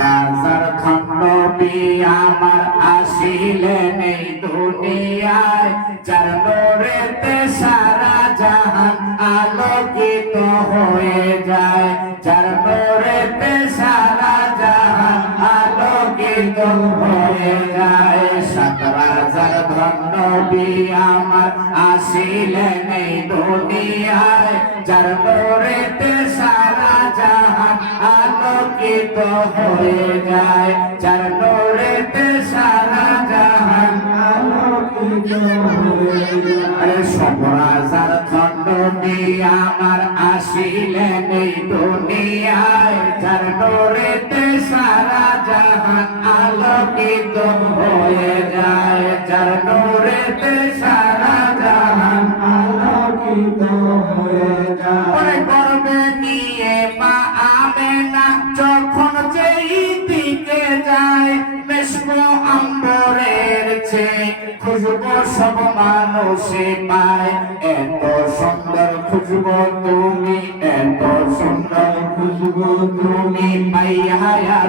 রাজার খন্ডবি আমার আসিলেন এই দুনিয়ায়, যার নূরেতে সারা জাহান আলোকিত হয়ে যায়, যার নূরেতে সারা জাহান আলোকিত হয়ে যায়। সাত রাজার খন্ডবি আমার আসিলেন এই দুনিয়ায়, যার নূরেতে সারা জাহান আলোকিত হয়ে যায়, যার নূরেতে সারা জাহান আলোকিত হয়ে যায়। সব রাজার খন্ডবি আমার আসিলেন এই দুনিয়ায়, যার নূরেতে সারা জাহান আলোকিত হয়ে যায়, যার নূরেতে সারা জাহান আলোকিত হয়ে যায়। গর্বে নিয়ে মা আমেনা যখন যেই দিকে যায়, মেশকো আম্বরের চেয়ে খুশবু সব মানুষে পায়। এত সুন্দর খুশবু তুমি, এত সুন্দর খুশবু তুমি পাইয়া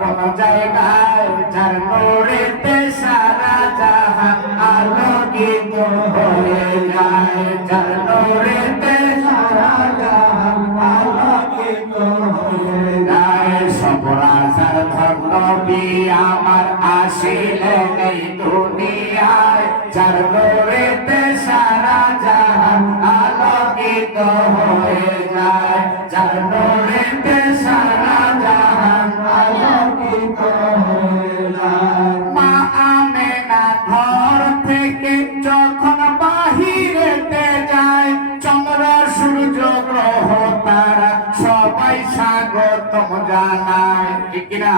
কোন জায়গায়, যার নূরেতে সারা জাহান আলোকিত হয়ে যায়, যার নূরেতে সারা জাহান আলোকিত হয়ে যায়। সব রাজার খন্ডবি আমার আসিলেন এই দুনিয়ায়, যার নূরেতে সারা জাহান আলোকিত হয়ে যায়, যার নূরেতে সারা জাহান আলোকিত হয়ে যায়। মা আমেনা ঘর থেকে যখন বাহিরেতে যায়, চন্দ্র সূর্য গ্রহ তারা সবাই স্বাগতম জানায়, ঠিক না?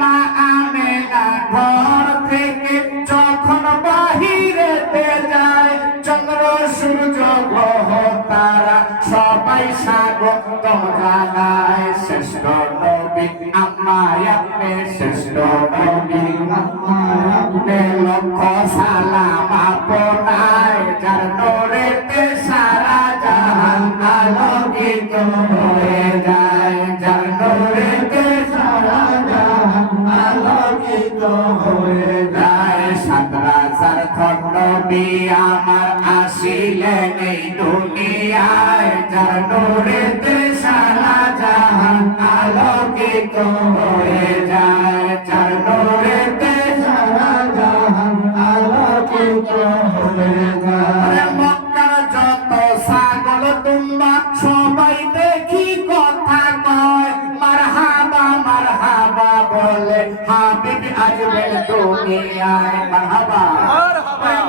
মা আমেনা ঘর থেকে যখন বাহিরেতে যায়, চন্দ্র সূর্য গ্রহ তারা সবাই স্বাগতম জানায়। শ্রেষ্ঠ নবী আম্মায় আপনি, শ্রেষ্ঠ নবী আম্মায় আপনি, লক্ষ সালাম আপনায়, যার নূরেতে সারা জাহান আলোকিত হয়ে যায়, যার নূরেতে সারা জাহান আলোকিত হয়ে যায়। সাত রাজার খন্ডবি আমার আসিলেন এই দুনিয়ায়, যার নূরেতে সারা জাহান আলোকিত হয়ে যায়, যার নূরেতে সারা জাহান আলোকিত হয়ে যায়। মক্কার যত ছাগল দুম্বা সবাই দেখি কথা কয়, মারহাবা মারহাবা বলে হাবিব আসবেন দুনিয়ায়, মারহাবা।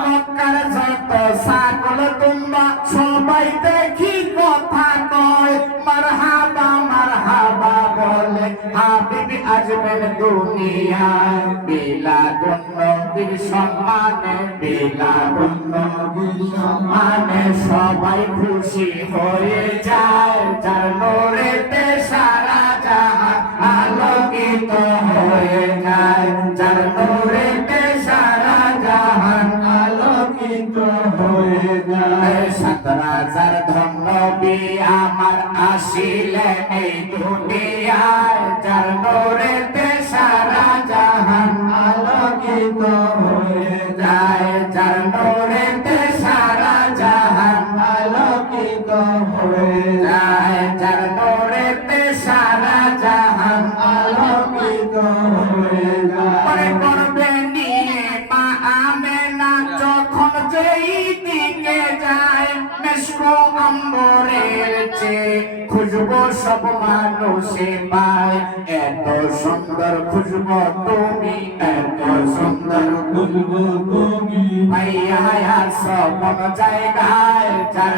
মক্কার যত ছাগল দুম্বা সবাই দেখি কথা কয়, মারহাবা মারহাবা বলে হাবিব আসবেন দুনিয়ায়। বিলাদুন নবীর সম্মানে, বিলাদুন নবীর সম্মানে সবাই খুশি হয়ে যায়, যার নূরেতে সারা জাহান আলোকিত হয়ে যায়, যার নূরেতে সারা জাহান আলোকিত হয়ে যায়। সাত রাজার ধন্যবী আমার আসিলেন এই দুনিয়ায়, যার নূরেতে সারা জাহান আলোকিত হয়ে যায়, যার নূরেতে সারা জাহান আলোকিত হয়ে যায়, যার নূরেতে সারা জাহান আলোকিত হয়ে যায়। গর্বে নিয়ে মা আমেনা যখন যেই দিকে যায়, মেশকো আম্বরের চেয়ে খুশবু সব মানুষে পায়। এত সুন্দর খুশবু তুমি, এত সুন্দর খুশবু তুমি পাইয়া কোন জায়গায়, যার